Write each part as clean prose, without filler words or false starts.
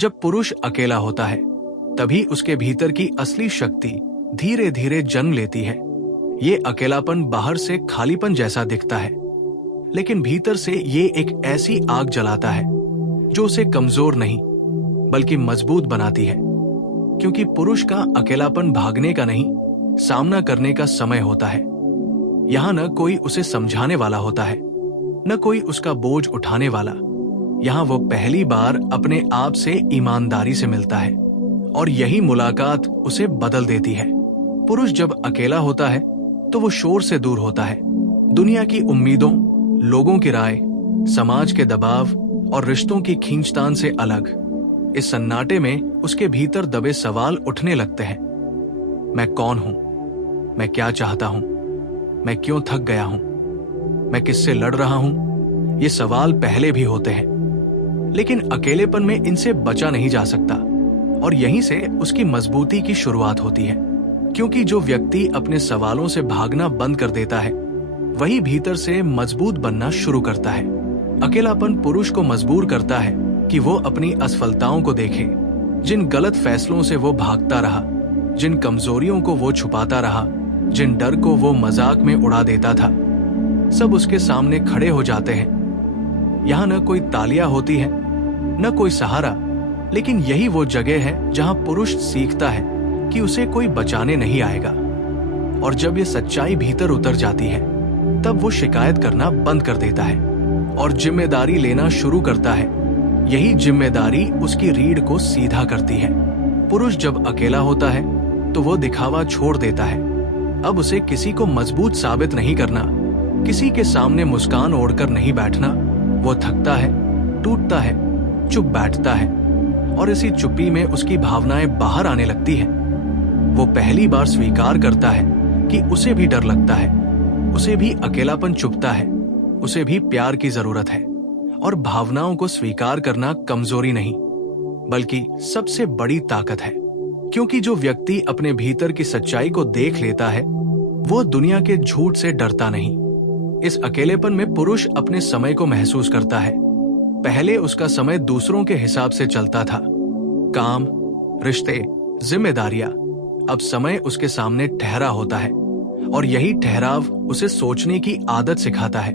जब पुरुष अकेला होता है तभी उसके भीतर की असली शक्ति धीरे धीरे जन्म लेती है। ये अकेलापन बाहर से खालीपन जैसा दिखता है, लेकिन भीतर से ये एक ऐसी आग जलाता है जो उसे कमजोर नहीं बल्कि मजबूत बनाती है। क्योंकि पुरुष का अकेलापन भागने का नहीं, सामना करने का समय होता है। यहाँ न कोई उसे समझाने वाला होता है, न कोई उसका बोझ उठाने वाला। यहाँ वो पहली बार अपने आप से ईमानदारी से मिलता है और यही मुलाकात उसे बदल देती है। पुरुष जब अकेला होता है तो वो शोर से दूर होता है। दुनिया की उम्मीदों, लोगों की राय, समाज के दबाव और रिश्तों की खींचतान से अलग। इस सन्नाटे में उसके भीतर दबे सवाल उठने लगते हैं। मैं कौन हूं? मैं क्या चाहता हूं? मैं क्यों थक गया हूं? मैं किससे लड़ रहा हूं? ये सवाल पहले भी होते हैं, लेकिन अकेलेपन में इनसे बचा नहीं जा सकता और यहीं से उसकी मजबूती की शुरुआत होती है। क्योंकि जो व्यक्ति अपने सवालों से भागना बंद कर देता है वही भीतर से मजबूत बनना शुरू करता है। अकेलापन पुरुष को मजबूर करता है कि वो अपनी असफलताओं को देखे, जिन गलत फैसलों से वो भागता रहा, जिन कमजोरियों को वो छुपाता रहा, जिन डर को वो मजाक में उड़ा देता था, सब उसके सामने खड़े हो जाते हैं। यहाँ न कोई तालियां होती है, न कोई सहारा, लेकिन यही वो जगह है जहां पुरुष सीखता है कि उसे कोई बचाने नहीं आएगा। और जब ये सच्चाई भीतर उतर जाती है तब वो शिकायत करना बंद कर देता है और जिम्मेदारी लेना शुरू करता है। यही जिम्मेदारी उसकी रीढ़ को सीधा करती है। पुरुष जब अकेला होता है तो वो दिखावा छोड़ देता है। अब उसे किसी को मजबूत साबित नहीं करना, किसी के सामने मुस्कान ओढ़कर नहीं बैठना। वो थकता है, टूटता है, चुप बैठता है और इसी चुप्पी में उसकी भावनाएं बाहर आने लगती है। वो पहली बार स्वीकार करता है कि उसे भी डर लगता है, उसे भी अकेलापन चुभता है, उसे भी प्यार की जरूरत है। और भावनाओं को स्वीकार करना कमजोरी नहीं बल्कि सबसे बड़ी ताकत है। क्योंकि जो व्यक्ति अपने भीतर की सच्चाई को देख लेता है वो दुनिया के झूठ से डरता नहीं। इस अकेलेपन में पुरुष अपने समय को महसूस करता है। पहले उसका समय दूसरों के हिसाब से चलता था, काम, रिश्ते, जिम्मेदारियां। अब समय उसके सामने ठहरा होता है और यही ठहराव उसे सोचने की आदत सिखाता है।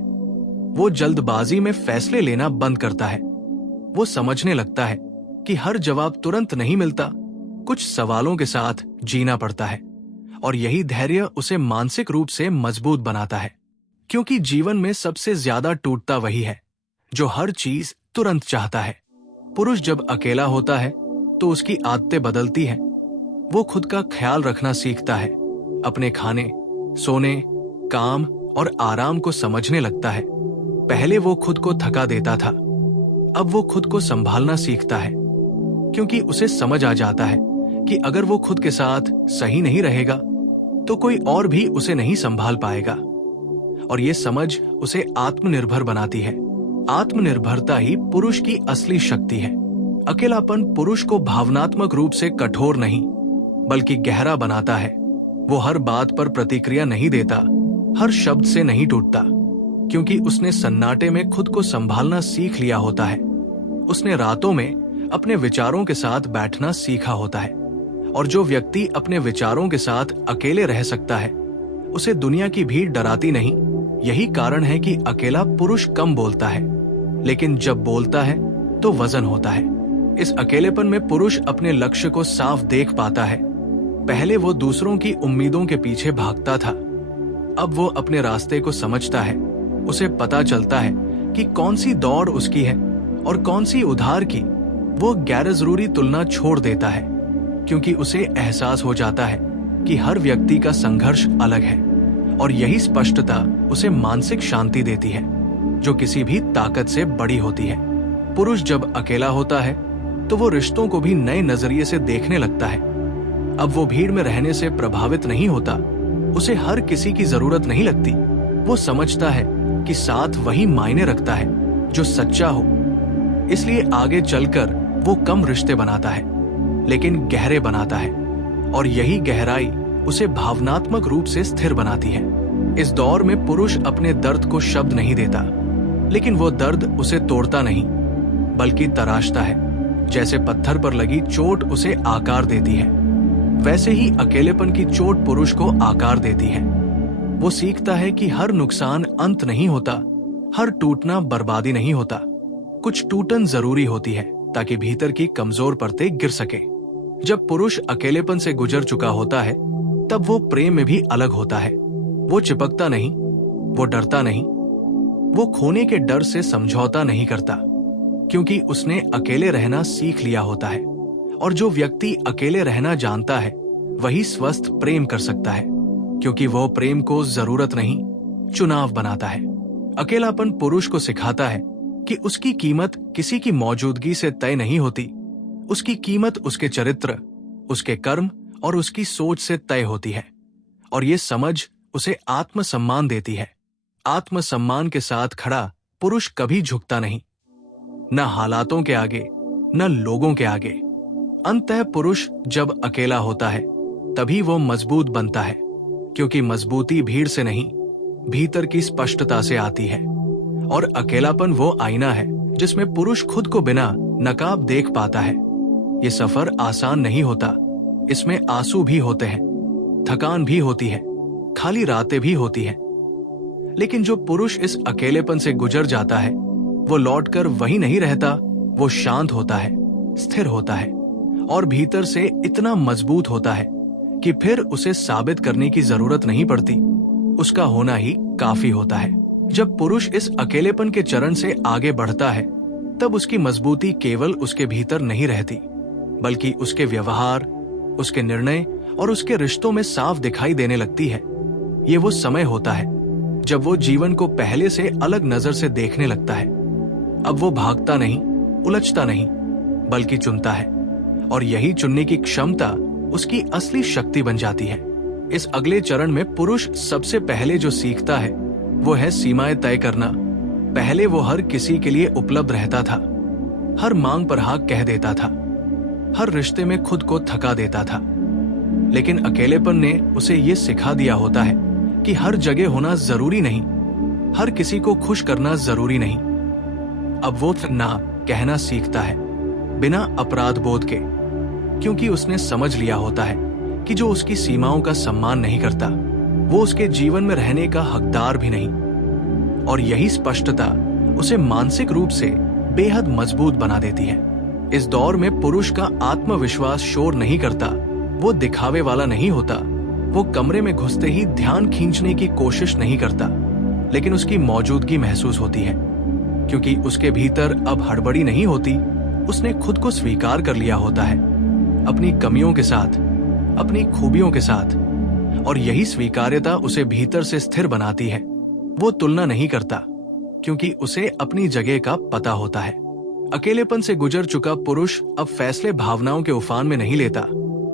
वो जल्दबाजी में फैसले लेना बंद करता है। वो समझने लगता है कि हर जवाब तुरंत नहीं मिलता, कुछ सवालों के साथ जीना पड़ता है। और यही धैर्य उसे मानसिक रूप से मजबूत बनाता है। क्योंकि जीवन में सबसे ज्यादा टूटता वही है जो हर चीज तुरंत चाहता है। पुरुष जब अकेला होता है तो उसकी आदतें बदलती हैं। वो खुद का ख्याल रखना सीखता है, अपने खाने, सोने, काम और आराम को समझने लगता है। पहले वो खुद को थका देता था, अब वो खुद को संभालना सीखता है। क्योंकि उसे समझ आ जाता है कि अगर वो खुद के साथ सही नहीं रहेगा तो कोई और भी उसे नहीं संभाल पाएगा। और ये समझ उसे आत्मनिर्भर बनाती है। आत्मनिर्भरता ही पुरुष की असली शक्ति है। अकेलापन पुरुष को भावनात्मक रूप से कठोर नहीं बल्कि गहरा बनाता है। वो हर बात पर प्रतिक्रिया नहीं देता, हर शब्द से नहीं टूटता, क्योंकि उसने सन्नाटे में खुद को संभालना सीख लिया होता है। उसने रातों में अपने विचारों के साथ बैठना सीखा होता है। और जो व्यक्ति अपने विचारों के साथ अकेले रह सकता है उसे दुनिया की भीड़ डराती नहीं। यही कारण है कि अकेला पुरुष कम बोलता है, लेकिन जब बोलता है तो वजन होता है। इस अकेलेपन में पुरुष अपने लक्ष्य को साफ देख पाता है। पहले वो दूसरों की उम्मीदों के पीछे भागता था, अब वो अपने रास्ते को समझता है। उसे पता चलता है कि कौन सी दौड़ उसकी है और कौन सी उधार की। वो गैर जरूरी तुलना छोड़ देता है, क्योंकि उसे एहसास हो जाता है कि हर व्यक्ति का संघर्ष अलग है। और यही स्पष्टता उसे मानसिक शांति देती है, जो किसी भी ताकत से बड़ी होती है। पुरुष जब अकेला होता है तो वो रिश्तों को भी नए नजरिए से देखने लगता है। अब वो भीड़ में रहने से प्रभावित नहीं होता, उसे हर किसी की जरूरत नहीं लगती। वो समझता है कि साथ वही मायने रखता है जो सच्चा हो। इसलिए आगे चलकर वो कम रिश्ते बनाता है, लेकिन गहरे बनाता है। और यही गहराई उसे भावनात्मक रूप से स्थिर बनाती है। इस दौर में पुरुष अपने दर्द को शब्द नहीं देता, लेकिन वो दर्द उसे तोड़ता नहीं बल्कि तराशता है। जैसे पत्थर पर लगी चोट उसे आकार देती है, वैसे ही अकेलेपन की चोट पुरुष को आकार देती है। वो सीखता है कि हर नुकसान अंत नहीं होता, हर टूटना बर्बादी नहीं होता। कुछ टूटन जरूरी होती है ताकि भीतर की कमजोर परतें गिर सके। जब पुरुष अकेलेपन से गुजर चुका होता है, तब वो प्रेम में भी अलग होता है। वो चिपकता नहीं, वो डरता नहीं, वो खोने के डर से समझौता नहीं करता, क्योंकि उसने अकेले रहना सीख लिया होता है। और जो व्यक्ति अकेले रहना जानता है, वही स्वस्थ प्रेम कर सकता है, क्योंकि वो प्रेम को जरूरत नहीं, चुनाव बनाता है। अकेलापन पुरुष को सिखाता है कि उसकी कीमत किसी की मौजूदगी से तय नहीं होती। उसकी कीमत उसके चरित्र, उसके कर्म और उसकी सोच से तय होती है। और ये समझ उसे आत्मसम्मान देती है। आत्मसम्मान के साथ खड़ा पुरुष कभी झुकता नहीं, न हालातों के आगे, न लोगों के आगे। अंततः पुरुष जब अकेला होता है, तभी वो मजबूत बनता है, क्योंकि मजबूती भीड़ से नहीं, भीतर की स्पष्टता से आती है। और अकेलापन वो आईना है जिसमें पुरुष खुद को बिना नकाब देख पाता है। ये सफर आसान नहीं होता, इसमें आंसू भी होते हैं, थकान भी होती है, खाली रातें भी होती हैं। लेकिन जो पुरुष इस अकेलेपन से गुजर जाता है, वो लौटकर वही नहीं रहता। वो शांत होता है, स्थिर होता है और भीतर से इतना मजबूत होता है कि फिर उसे साबित करने की जरूरत नहीं पड़ती। उसका होना ही काफी होता है। जब पुरुष इस अकेलेपन के चरण से आगे बढ़ता है, तब उसकी मजबूती केवल उसके भीतर नहीं रहती, बल्कि उसके व्यवहार, उसके निर्णय और उसके रिश्तों में साफ दिखाई देने लगती है। ये वो समय होता है जब वो जीवन को पहले से अलग नजर से देखने लगता है। अब वो भागता नहीं, उलझता नहीं, बल्कि चुनता है। और यही चुनने की क्षमता उसकी असली शक्ति बन जाती है। इस अगले चरण में पुरुष सबसे पहले जो सीखता है, वो है सीमाएं तय करना। पहले वो हर किसी के लिए उपलब्ध रहता था, हर मांग पर हाँ कह देता था, हर रिश्ते में खुद को थका देता था। लेकिन अकेलेपन ने उसे ये सिखा दिया होता है कि हर जगह होना जरूरी नहीं, हर किसी को खुश करना जरूरी नहीं। अब वो ना कहना सीखता है, बिना अपराध बोध के, क्योंकि उसने समझ लिया होता है कि जो उसकी सीमाओं का सम्मान नहीं करता, वो उसके जीवन में रहने का हकदार भी नहीं। और यही स्पष्टता उसे मानसिक रूप से बेहद मजबूत बना देती है। इस दौर में पुरुष का आत्मविश्वास शोर नहीं करता, वो दिखावे वाला नहीं होता। वो कमरे में घुसते ही ध्यान खींचने की कोशिश नहीं करता, लेकिन उसकी मौजूदगी महसूस होती है, क्योंकि उसके भीतर अब हड़बड़ी नहीं होती। उसने खुद को स्वीकार कर लिया होता है, अपनी कमियों के साथ, अपनी खूबियों के साथ। और यही स्वीकार्यता उसे भीतर से स्थिर बनाती है। वो तुलना नहीं करता, क्योंकि उसे अपनी जगह का पता होता है। अकेलेपन से गुजर चुका पुरुष अब फैसले भावनाओं के उफान में नहीं लेता।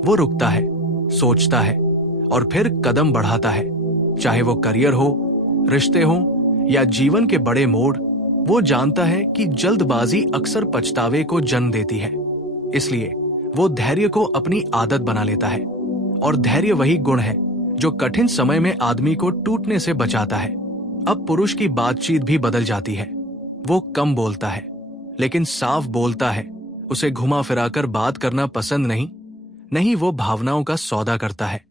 वो रुकता है, सोचता है और फिर कदम बढ़ाता है। चाहे वो करियर हो, रिश्ते हो या जीवन के बड़े मोड़, वो जानता है कि जल्दबाजी अक्सर पछतावे को जन्म देती है। इसलिए वो धैर्य को अपनी आदत बना लेता है। और धैर्य वही गुण है जो कठिन समय में आदमी को टूटने से बचाता है। अब पुरुष की बातचीत भी बदल जाती है। वो कम बोलता है, लेकिन साफ बोलता है। उसे घुमा फिराकर बात करना पसंद नहीं। नहीं, वो भावनाओं का सौदा करता है।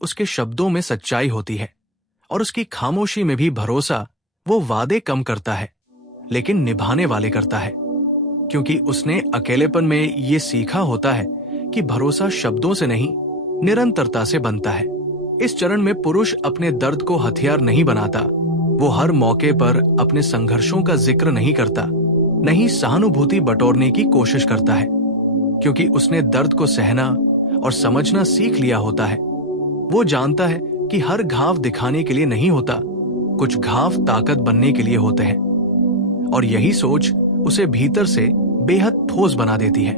उसके शब्दों में सच्चाई होती है और उसकी खामोशी में भी भरोसा। वो वादे कम करता है, लेकिन निभाने वाले करता है, क्योंकि उसने अकेलेपन में ये सीखा होता है कि भरोसा शब्दों से नहीं, निरंतरता से बनता है। इस चरण में पुरुष अपने दर्द को हथियार नहीं बनाता। वो हर मौके पर अपने संघर्षों का जिक्र नहीं करता, नहीं सहानुभूति बटोरने की कोशिश करता है, क्योंकि उसने दर्द को सहना और समझना सीख लिया होता है। वो जानता है कि हर घाव दिखाने के लिए नहीं होता, कुछ घाव ताकत बनने के लिए होते हैं। और यही सोच उसे भीतर से बेहद ठोस बना देती है।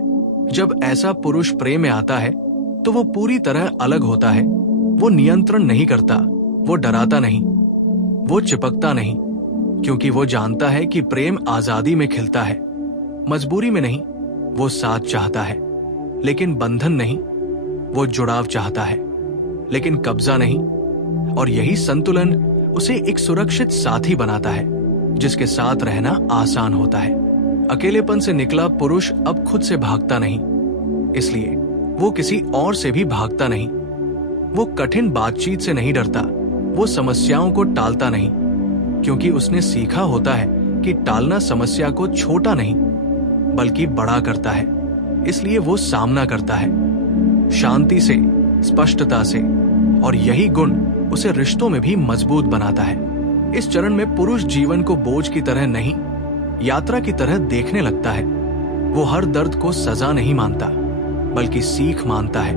जब ऐसा पुरुष प्रेम में आता है, तो वो पूरी तरह अलग होता है। वो नियंत्रण नहीं करता, वो डराता नहीं, वो चिपकता नहीं, क्योंकि वो जानता है कि प्रेम आजादी में खिलता है, मजबूरी में नहीं। वो साथ चाहता है, लेकिन बंधन नहीं। वो जुड़ाव चाहता है, लेकिन कब्जा नहीं। और यही संतुलन उसे एक सुरक्षित साथी बनाता है, जिसके साथ रहना आसान होता है। अकेलेपन से निकला पुरुष अब खुद से भागता नहीं, इसलिए वो किसी और से भी भागता नहीं। वो कठिन बातचीत से नहीं डरता, वो समस्याओं को टालता नहीं, क्योंकि उसने सीखा होता है कि टालना समस्या को छोटा नहीं बल्कि बड़ा करता है। इसलिए वो सामना करता है शांति से, स्पष्टता से, और यही गुण उसे रिश्तों में भी मजबूत बनाता है। इस चरण में पुरुष जीवन को बोझ की तरह नहीं, यात्रा की तरह देखने लगता है। वो हर दर्द को सजा नहीं मानता बल्कि सीख मानता है,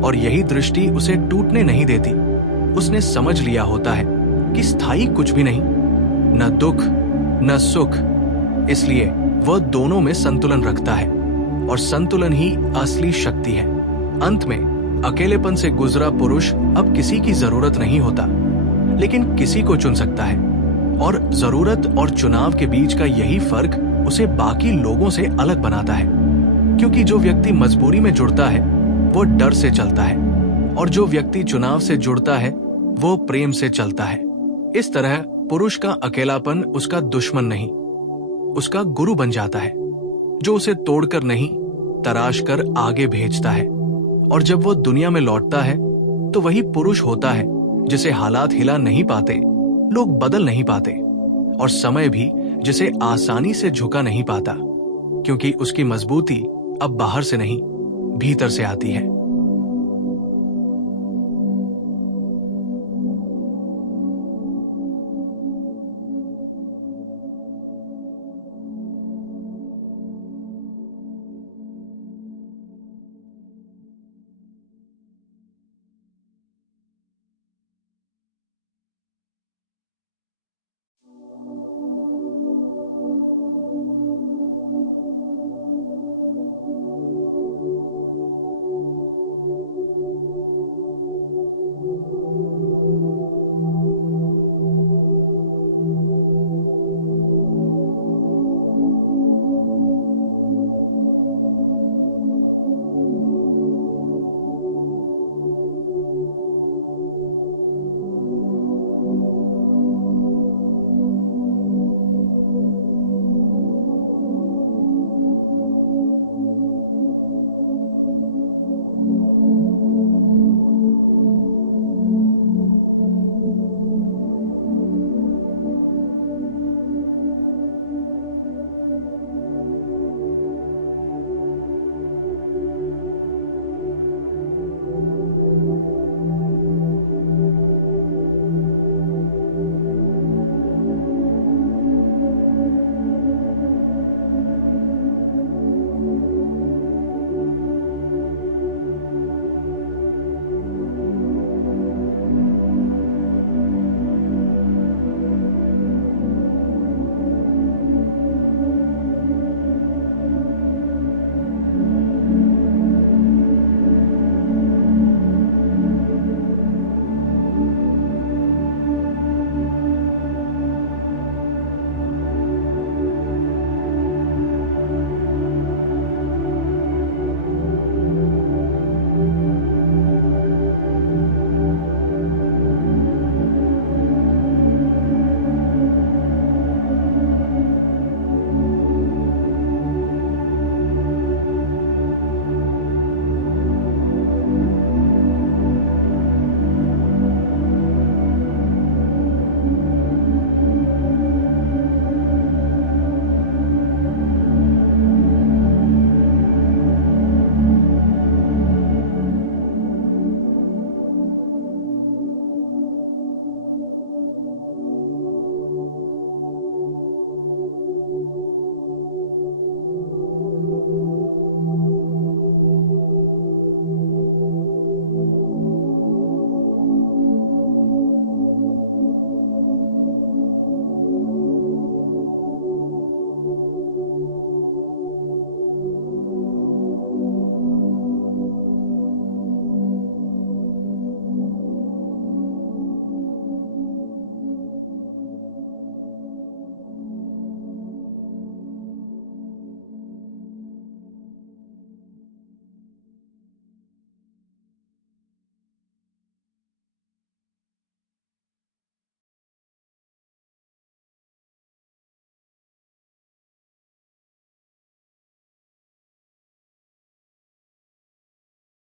और यही दृष्टि उसे टूटने नहीं देती। उसने समझ लिया होता है कि स्थायी कुछ भी नहीं, न दुख न सुख, इसलिए वह दोनों में संतुलन रखता है, और संतुलन ही असली शक्ति है। अंत में अकेलेपन से गुजरा पुरुष अब किसी की जरूरत नहीं होता, लेकिन किसी को चुन सकता है, और जरूरत और चुनाव के बीच का यही फर्क उसे बाकी लोगों से अलग बनाता है। क्योंकि जो व्यक्ति मजबूरी में जुड़ता है वो डर से चलता है, और जो व्यक्ति चुनाव से जुड़ता है वो प्रेम से चलता है। इस तरह पुरुष का अकेलापन उसका दुश्मन नहीं, उसका गुरु बन जाता है, जो उसे तोड़कर नहीं, तराश कर आगे भेजता है। और जब वो दुनिया में लौटता है तो वही पुरुष होता है जिसे हालात हिला नहीं पाते, लोग बदल नहीं पाते, और समय भी जिसे आसानी से झुका नहीं पाता, क्योंकि उसकी मजबूती अब बाहर से नहीं, भीतर से आती है।